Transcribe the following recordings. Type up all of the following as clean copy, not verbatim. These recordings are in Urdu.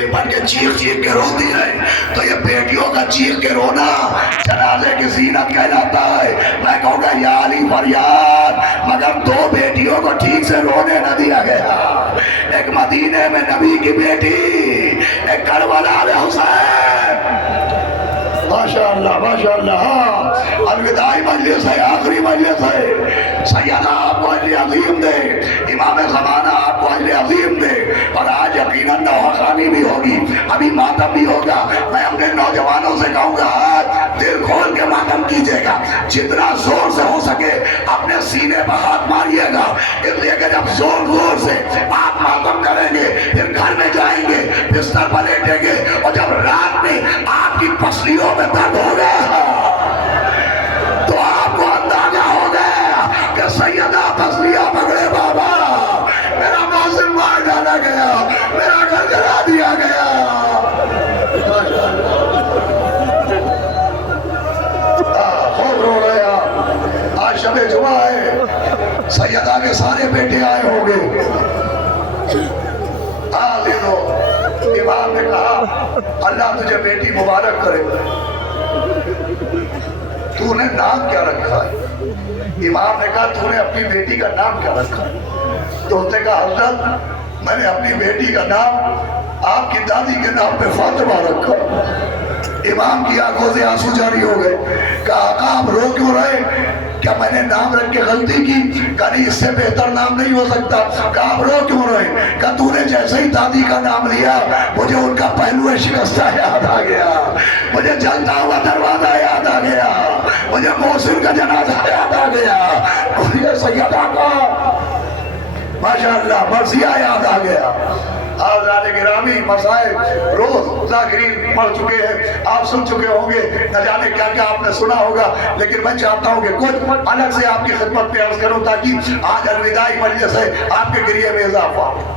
لپٹ کے چیخ چیخ کے روتی ہے تو یہ بیٹیوں کا چیخ کے رونا جنازے کی زینت کہلاتا ہے۔ میں کہوں گا یا علی فریاد، مگر دو بیٹیوں کو ٹھیک سے رونے نہ دیا گیا، ایک مدینے میں نبی کی بیٹی، ایک کربلا میں حسین۔ ماشاءاللہ ماشاءاللہ، الوداعی مجلس ہے، آخری مجلس ہے۔ سیدہ آپ کو اجر عظیم دے، امام زمانہ آپ کو اجر عظیم دے، اور آج یقیناً نوحہ خوانی بھی ہوگی، ابھی ماتم بھی ہوگا۔ میں اپنے نوجوانوں سے کہوں گا آج دل کھول کے ماتم کیجئے گا، جتنا زور سے ہو سکے اپنے سینے پر ہاتھ ماریے گا، اس لیے کہ جب زور سے آپ ماتم کریں گے پھر گھر میں جائیں گے، بستر پر لیٹیں گے، اور جب رات میں آپ کی پسلیوں میں درد ہوگا تو آپ کو اندازہ ہو گیا کہ سیدہ پسلیاں پکڑے بابا، میرا موسم مار ڈالا گیا، میرا گھر جلا دیا گیا۔ خوب رو رہے آپ، آج شب جمعہ ہے، سیدہ کے سارے بیٹے آئے ہوں گے۔ لے لو، امام نے کہا اللہ تجھے بیٹی مبارک کرے، تو نے نام کیا رکھا ہے؟ امام نے کہا تو نے اپنی بیٹی کا نام کیا رکھا ہے؟ تو اس نے کہا حضرت میں نے اپنی بیٹی کا نام آپ کی دادی کے نام پہ فاطمہ رکھا۔ امام کی آنکھوں سے آنسو جاری ہو گئے، کہا آقا آپ رو کیوں رہے؟ کیا میں نے نام رکھ کے غلطی کی؟ کہا نہیں، اس سے بہتر نام نہیں ہو سکتا۔ کہا آپ رو کیوں رہے؟ کہا تو نے جیسے ہی دادی کا نام لیا مجھے ان کا پہلو شکستہ یاد آ گیا، مجھے جلتا ہوا دروازہ یاد آ گیا، مجھے محسن کا جنازہ یاد آ گیا، مجھے سیدہ کا ماشاءاللہ مرثیہ یاد آ گیا۔ حضرات گرامی، مسائل روز ذاکرین پڑھ چکے ہیں، آپ سن چکے ہوں گے، نہ جانے کیا کیا آپ نے سنا ہوگا، لیکن میں چاہتا ہوں کہ کچھ الگ سے آپ کی خدمت میں عرض کروں تاکہ آج الوداعی مجلس ہے، آپ کے گریے میں اضافہ ہو۔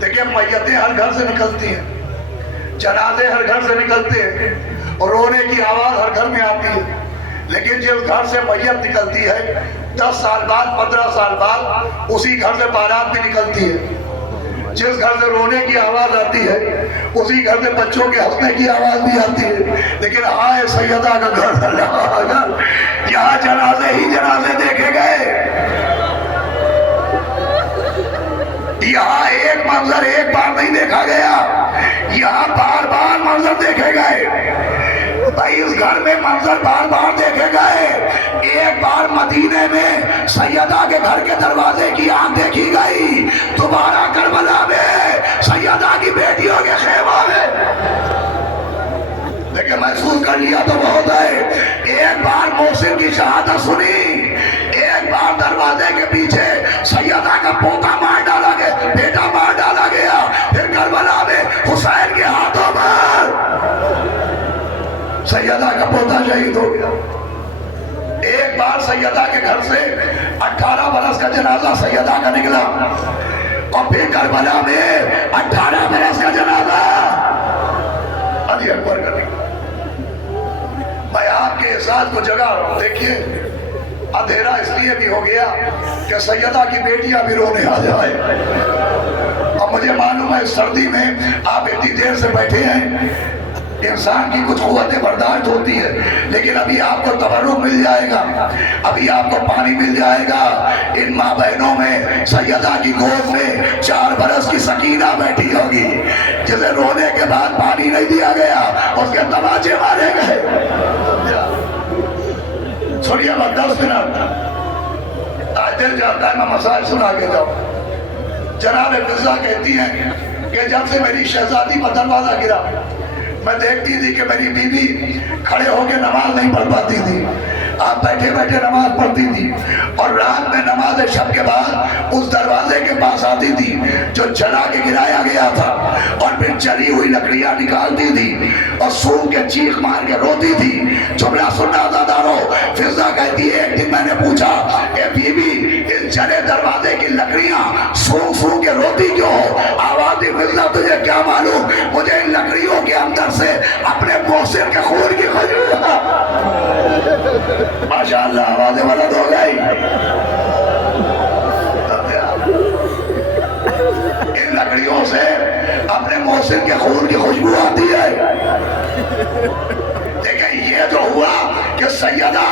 دیکھیں میتیں ہر گھر سے نکلتی ہیں، جنازے ہر گھر سے نکلتے ہیں، اور رونے کی آواز ہر گھر میں آتی ہے، لیکن جس گھر سے میت نکلتی ہے 10 سال بعد 15 سال بعد اسی گھر سے بارات بھی نکلتی ہے، جس گھر سے رونے کی آواز آتی ہے اسی گھر سے بچوں کے ہنسنے کی آواز بھی آتی ہے۔ لیکن آئے سیدہ کا گھر، یہاں جنازے ہی جنازے دیکھے گئے، یہاں ایک منظر ایک بار نہیں دیکھا گیا، یہاں بار بار منظر دیکھے گئے۔ بھائی اس گھر میں منظر بار بار دیکھے گئے، ایک بار مدینے میں سیدہ کے گھر کے دروازے کی آنکھ دیکھی گئی، دوبارہ کربلا میں سیدہ کی بیٹیوں کے خیمہ میں، لیکن محسوس کر لیا تو بہت ہے۔ ایک بار محسن کی شہادت سنی، ایک بار دروازے کے پیچھے سیدہ کا پوتا مار ڈالا گیا، بیٹا مار ڈالا گیا، پھر کربلا میں حسین کے ہاتھوں پر سیدہ کا پوتا شہید ہو گیا۔ ایک بار سیدہ کے گھر سے 18 برس کا جنازہ سیدہ کا نکلا، اور پھر کربلا میں 18 برس کا جنازہ علی اکبر کا نکلا۔ میں آپ کے احساس کو جگا رہا ہوں، دیکھیے اندھیرا اس لیے بھی ہو گیا کہ سیدہ کی بیٹیاں بھی رونے آ جائے، اور مجھے معلوم ہے سردی میں آپ اتنی دیر سے بیٹھے ہیں، انسان کی کچھ قوت برداشت ہوتی ہے، لیکن ابھی آپ کو تبرک مل جائے گا، ابھی آپ کو پانی مل جائے گا۔ ان ماں بہنوں میں سیدہ کی گود میں 4 برس کی سکینہ بیٹھی ہوگی، جسے رونے کے بعد پانی نہیں دیا گیا، اس کے تماچے مارے گئے۔ سنیے بات 10 منٹ، آج دل جاتا ہے میں مسائل سنا کے جاؤں۔ جناب فضہ کہتی ہیں کہ جب سے میری شہزادی پر دروازہ گرا، میں دیکھتی تھی کہ میری بیوی کھڑے ہو کے نماز نہیں پڑھ پاتی تھی، آپ بیٹھے بیٹھے نماز پڑھتی تھی، اور رات میں نماز شب کے بعد اس دروازے کے پاس آتی تھی جو جلا کے گرایا گیا تھا، اور پھر جلی ہوئی لکڑیاں نکالتی تھی اور سونگ کے چیخ مار کے روتی تھی۔ جملہ سننا عزادارو، فضہ کہتی ہے ایک دن میں نے پوچھا کہ بی بی اس جلے دروازے کی لکڑیاں سونگ سونگ کے روتی کیوں ہو؟ آواز دی فضہ تجھے کیا معلوم، مجھے ان لکڑیوں کے اندر سے اپنے محسن کے خون کی خوشبو۔ ماشاءاللہ آوازیں ولد ہو گئی۔ ان لکڑیوں سے اپنے محسن کے خون کی خوشبو آتی ہے. دیکھیں یہ جو ہوا کہ سیدہ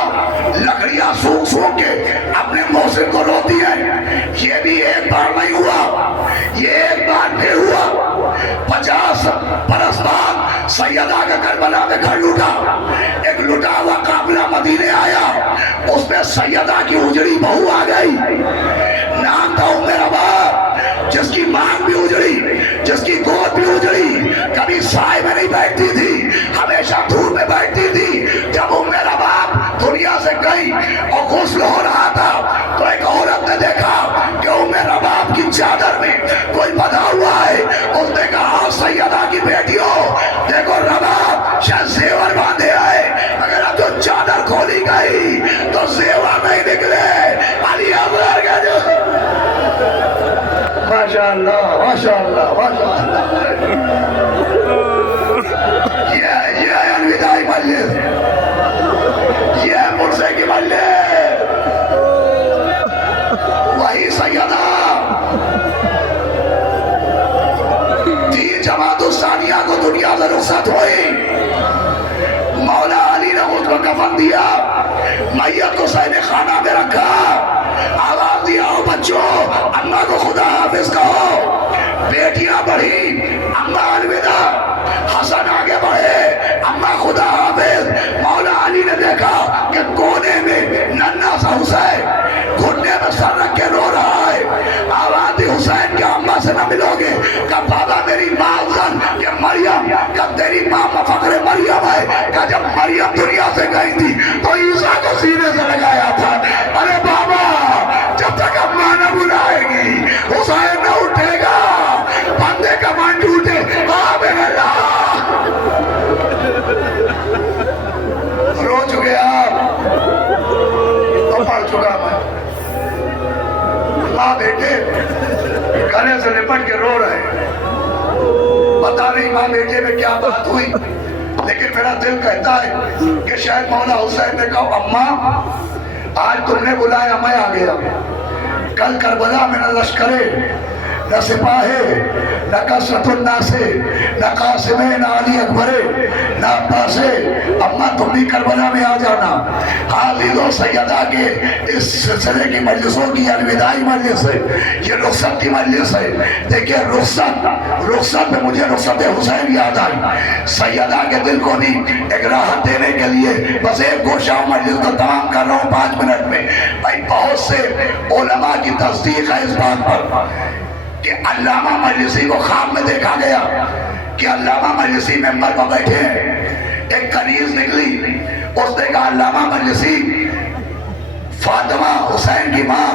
لکڑیاں سوکھ سوکھ کے اپنے محسن کو روتی ہے. یہ بھی ایک بار نہیں ہوا، یہ ایک بار پھر ہوا. 50 برس بعد سیدہ کا کربلا میں گھر لوٹا. ایک لٹا ہوا قافلہ مدینے آیا، اس میں سیدہ کی اجڑی بہو آ گئی. نام تھا ام رباب، جس کی مانگ بھی اجڑی، جس کی گود بھی اجڑی. کبھی سائے میں نہیں بیٹھتی تھی، ہمیشہ دھوپ میں بیٹھتی تھی. جب ام رباب دنیا سے گئی اور غسل ہو رہا تھا تو ایک عورت نے دیکھا کہ ام رباب کی چادر میں کوئی بندھا ہوا ہے. اس نے کہا سیدہ کی بیٹیوں دیکھو رباب شاید زیور باندھے آئے، اگر اب جو چادر کھولی گئی تو زیور نہیں نکلے. علی اکبر کا جو ماشاءاللہ ماشاءاللہ ماشاءاللہ. یہ الوداعی مجلس، یہ مرسے کی مجلس. وہی سیدہ تین جماعت الثانیہ کو دنیا سے رخصت ہوئی. مولا علی نے اس کو کفن دیا، میت کو صحن خانہ میں رکھا، آواز دیا ہو بچوں اماں کو خدا حافظ کہو. بیٹیاں بڑھی، اماں الوداع. حسن آگے بڑھے، اماں خدا حافظ. مولا علی نے دیکھا کہ کونے میں ننھا سا حسین گھٹنے میں سر رکھ کے رو رہا ہے. آواز دی حسین کیا اماں سے نہ ملو گے؟ کہ بابا میری ماں افضل کہ مریم، کہ تیری ماں فخر مریم ہے. کہ جب مریم دنیا سے گئی تھی تو عیسیٰ کو سینے سے لگایا تھا. ارے بابا جب تک اماں نہ بلائے گی حسین نہ اٹھے گا. بندے کا من ٹوٹے آمین اللہ. رو چکے آپ تو پڑھ چکا میں. ماں بیٹے گلے سے لپٹ کے رو رہے ہیں. پتہ نہیں ماں بیٹے میں کیا بات ہوئی، لیکن میرا دل کہتا ہے کہ شاید مولا حسین نے کہا اماں آج تم نے بلایا میں آ گیا. کل کربلا میں نہ لشکرے، نہ سپاہے، نہ کثرت الناسے، نہ قاسم، نہ علی اکبر، نہ عباس. اماں تم بھی کربلا میں آ جانا. حاضر سیدہ کے اس سلسلے کی مجلسوں کی الوداعی مجلس ہے، یہ رخصت کی مجلس ہے. دیکھیں رخصت میں مجھے رخصت حسین یاد آئی. سیدہ کے دل کو بھی ایک راحت دینے کے لیے بس ایک گوشہ مجلس کو تمام کر رہا ہوں 5 منٹ میں. بھائی بہت سے علماء کی تصدیق ہے اس بات پر کہ علامہ مجلسی کو خواب میں دیکھا گیا کہ علامہ مجلسی ممبر پر بیٹھے ہیں. ایک کنیز نکلی، اس نے کہا علامہ مجلسی فاطمہ حسین کی ماں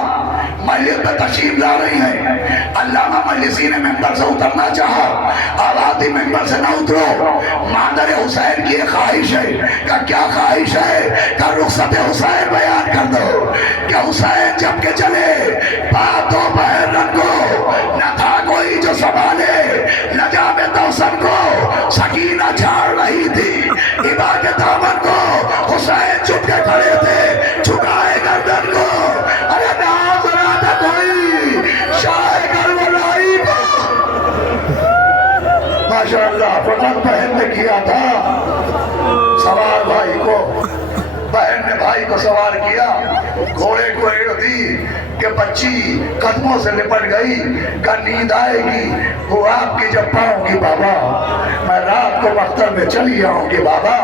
مجلس میں تشریف لا رہی ہیں. علامہ مجلسی نے ممبر سے اترنا چاہا. آواز دی ممبر سے نہ اترو، مادر حسین کی ایک خواہش ہے. کہ کیا خواہش ہے؟ کہ رخصت حسین بیان کر دو. کہ حسین جب کے چلے بات و بہر رکھو، نہ تھا کوئی جو سنبھالے، نہ جامع توسن کو سکینہ جھاڑ رہی تھی. ابا کے دامن کو حسین چھپ کے کھڑے تھے، چھکائے گردن کو. ارے ناز رہا تھا کوئی شاہ کربلائی کو. ماشاءاللہ فقط بہن نے کیا تھا سوار بھائی کو، بہن نے بھائی کو سوار کیا، گھوڑے کو ایڑ دی کہ بچی قدموں سے لپٹ گئی. کہ نیند آئے گی وہ آپ کی جب پاؤں گی بابا، میں رات کو مختر میں چلی آؤں گی بابا.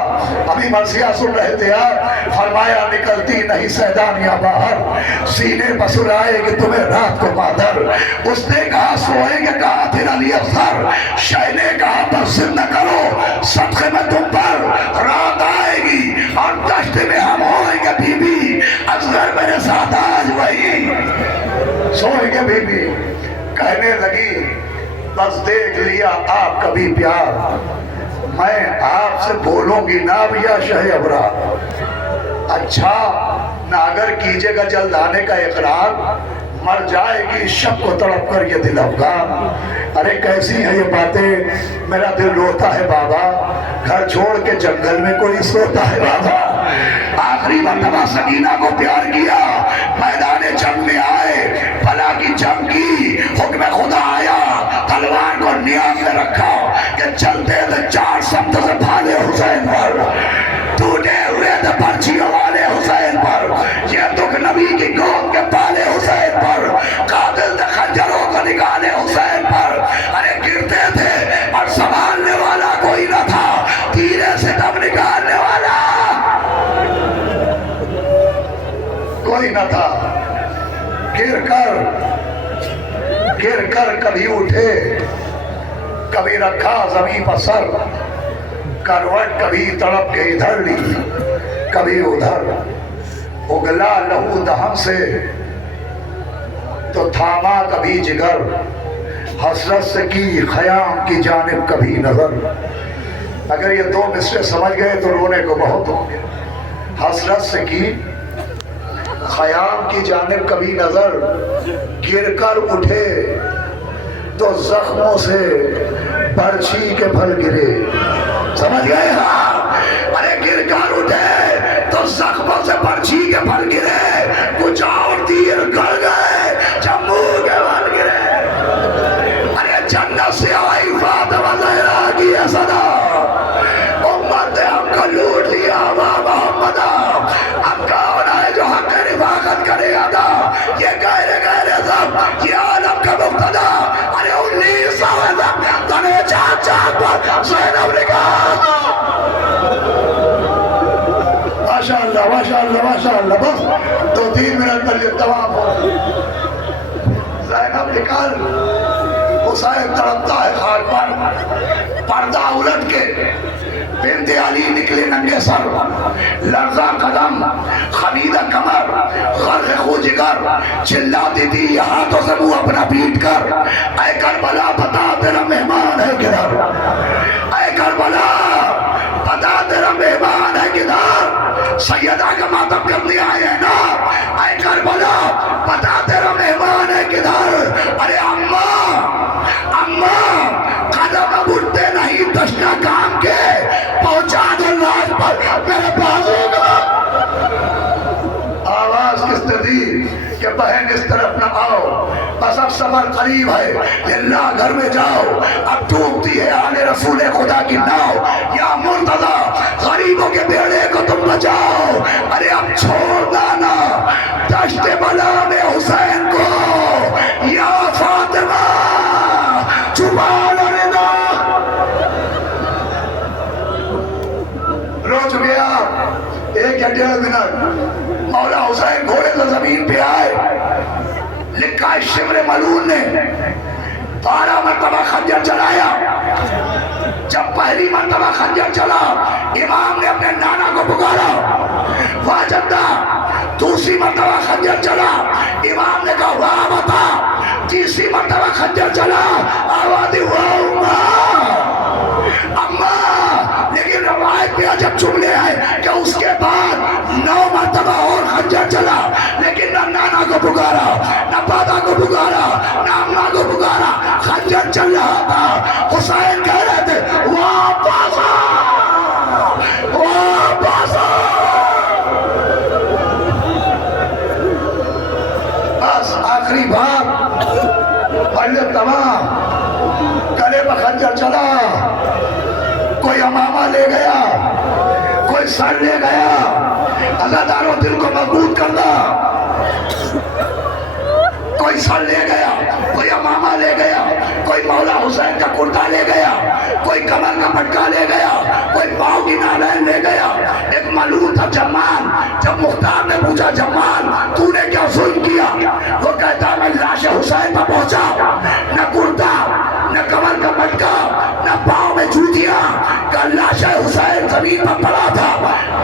ابھی مرثیہ سن رہے تھے آپ، فرمایا نکلتی نہیں سیدانیاں باہر، سینے پسر آئے گی تمہیں رات کو مادر. اس نے کہا سوئیں گے کہا پھر علی افسر، شہ نے کہا پر ضد نہ کرو صدقے میں تم پر. رات آئے گی اور دشت میں ہم ہوئیں گے بی بی، اصغر میرے ساتھ آج وہی سوئیں گے بی بی. کہنے لگی بس دیکھ لیا آپ کا بھی پیار، میں آپ سے بولوں گی نا بیا شہ ابرا. اچھا نہ اگر کیجے گا جلد آنے کا اقرار، مر جائے گی شب کو تڑپ کر یہ دل افغان. ارے کیسی ہیں یہ باتیں، میرا دل روتا ہے بابا. گھر چھوڑ کے جنگل میں کوئی سوتا ہے بابا. آخری مرتبہ سکینہ کو پیار کیا، میدان جنگ میں آئے، بلا کی جنگ کی، حکم خدا آیا، تلوار کو نیام میں رکھا کہ چلتے تھے چار سمت سے بھالے حسین پر، ٹوٹے ہوئے تھے پرچیوں والے حسین پر، یہ دکھ نبی کی گود کے پالے حسین پر، قاتل تھے خنجروں کو نکالے حسین پر، ارے گرتے تھے اور سنبھالنے والا کوئی نہ تھا، تیرے سے دم نکالنے والا کوئی نہ تھا، گر کر کبھی اٹھے، کبھی رکھا زمین پر سر، کروٹ کبھی تڑپ کے ادھر لی کبھی ادھر، اگلا لہو دہن سے تو تھاما کبھی جگر، حسرت سے کی خیام کی جانب کبھی نظر۔ اگر یہ دو مصرے سمجھ گئے تو رونے کو بہت ہو گیا۔ حسرت سے کی خیام کی جانب کبھی نظر، گر کر اٹھے تو زخموں سے برچھی کے پھل گرے، سمجھ گئے؟ ہاں، ارے گر کر اٹھے تو زخموں سے برچھی کے پھل گرے، کچھ اور تیر گڑ گئے جب منہ کے پھل گرے۔ ارے جنت سے آئی فاطمہ زہرا کی یہ صدا، امت نے ہم کو لوٹ لیا وا محمد، اب کون ہے جو حق رفاقت کرے ادا، یہ گہرے گہرے سب یہ عالم کا مقتدا، ارے 1900 تنے چاند چاند پر زینب نے کہا ماشاءاللہ ماشاءاللہ ماشاءاللہ، بس 2-3 منٹ پر یہ تمام ہو۔ زینب نکال، حسین تڑپتا ہے خاک پر، پردہ الٹ کے بنت علی نکلے ننگے سر، لرزہ قدم خمیدہ کمر، غرق خو جگر، چلاتی تھی ہاتھوں سے منہ اپنا پیٹ کر، اے کربلا بتا تیرا مہمان ہے کدھر، اے کربلا بتا تیرا مہمان ہے کدھر، سیدہ کا ماتم کرنے آئے ہیں نا، اے کربلا بتا تیرا مہمان ہے کدھر، ارے اماں قدم اب اٹھتے نہیں تشنا کام کے، پہنچا دو لاش پر میرے بازو کا۔ آواز کس نے دی کہ بہن اس طرف نہ آؤ، بس اب سفر قریب ہے، للہ گھر میں جاؤ، اب ڈوبتی ہے آل رسول خدا کی ناؤ، یا مرتضی غریبوں کے بیڑے کو تم بچاؤ، ارے اب چھوڑ دانا دشت بلا میں حسین کو، یا فاطمہ چھپا لینا۔ روز گیا 1 یا 1.5 منٹ، مولا حسین گھوڑے سے زمین پہ آئے، لکھا ہے شمر ملون نے 12 مرتبہ خنجر چلایا، جب پہلی مرتبہ خنجر چلا امام نے اپنے نانا کو پکارا واہ جدہ، دوسری مرتبہ خنجر چلا امام نے کہا واہ بتا، تیسری مرتبہ خنجر چلا آواز دی واہ اماں، لیکن روایت میں عجب جملے ہیں کہ اس کے بعد 9 مرتبہ اور خنجر چلا، لیکن نہ نانا کو پکارا، نہ دادا کو پکارا، نہ اماں کو پکارا، خنجر چل رہا تھا۔ حسین کہہ رہے تھے واپس آ، واپس آ، بس آخری بات پڑھ لے تمام، گلے پر خنجر چلا، کوئی امامہ لے گیا، کوئی سر لے گیا، اللہ داروں دل کو مضبوط کرنا، کوئی سر لے گیا، کوئی امامہ لے گیا، کوئی مولا حسین کا کرتا لے گیا، کوئی کمر کا پٹکا لے گیا، کوئی پاؤں کی نالین لے گیا۔ ایک ملعون تھا جمال، جب مختار نے پوچھا جمال تو نے کیا ظلم کیا، وہ کہتا میں لاش حسین پر پہنچا، نہ کرتا نہ کمر کا پٹکا نہ پاؤں میں جوتیاں، کہ لاش حسین زمین پر پڑا تھا،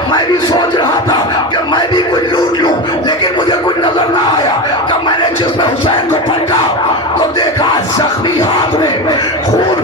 میں بھی سوچ رہا تھا کہ میں بھی کچھ لوٹ لوں، لیکن مجھے کچھ نظر نہ آیا، کہ میں نے جس میں حسین کو پٹکا تو دیکھا زخمی ہاتھ میں خون